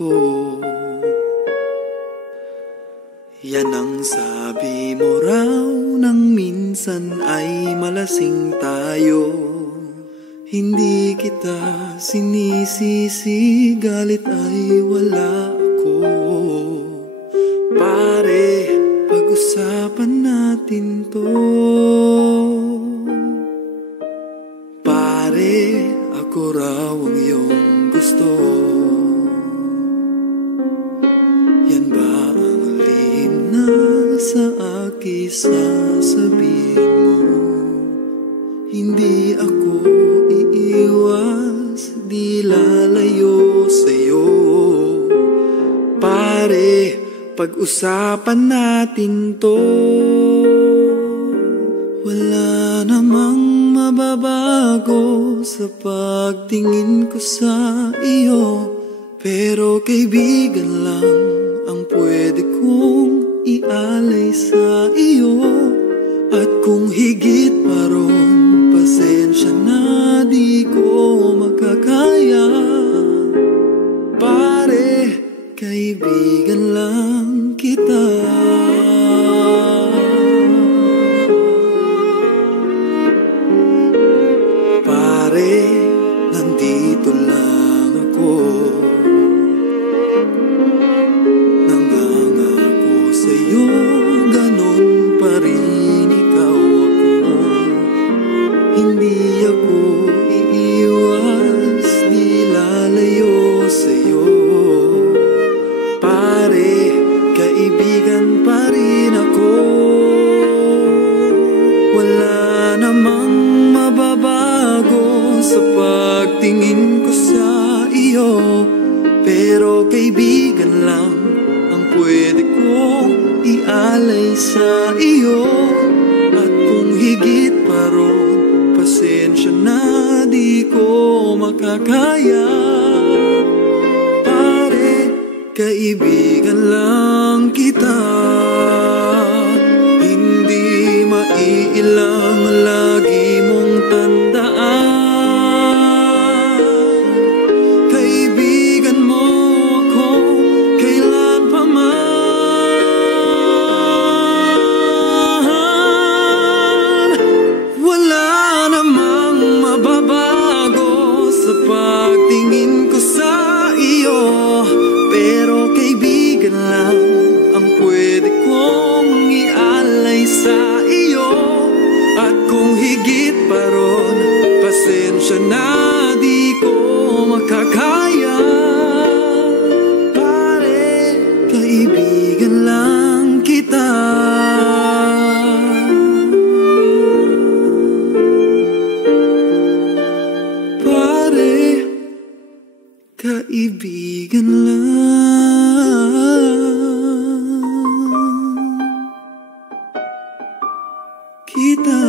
ako. Yan ang sabi mo raw nang minsan ay malasing tayo. Hindi kita sinisisi, galit ay wala ako. Pare, pag-usapan natin to. Pare, ako raw ang iyong gusto. Yan ba ang lihim na sa akin sasabihin mo? Hindi ako iiwas, di lalayo sa'yo. Pare, pag-usapan natin to. Wala namang mababago sa pagtingin ko sa iyo, pero kaibigan lang ang pwede kong ialay sa iyo. At kung higit pa ron, pasensya na di ko makakaya. Pare, kaibigan lang kita. Pare, nandito lang ako. Nangangako sa'yo, ganon pa rin ikaw ako. Hindi ako iiwas, di lalayo sa'yo. Pare, kaibigan pa rin ako. Wala namang mababago sa pagtingin ko sa iyo, pero kaibigan lang ang pwede kong ialay sa iyo. At kung higit pa ron, pasensya na di ko makakaya. Pare, kaibigan lang kita. Hindi maiilang lagi mong tandaan. Kaibigan mo ako kailan pa man. Wala namang mababago sa pagtingin ko sa iyo, pero kaibigan lang ang pwede kong ialay sa iyo. At kung higit pa ron, pasensya na di ko makakaya. Pare, kaibigan lang kita. Pare, kaibigan lang kita.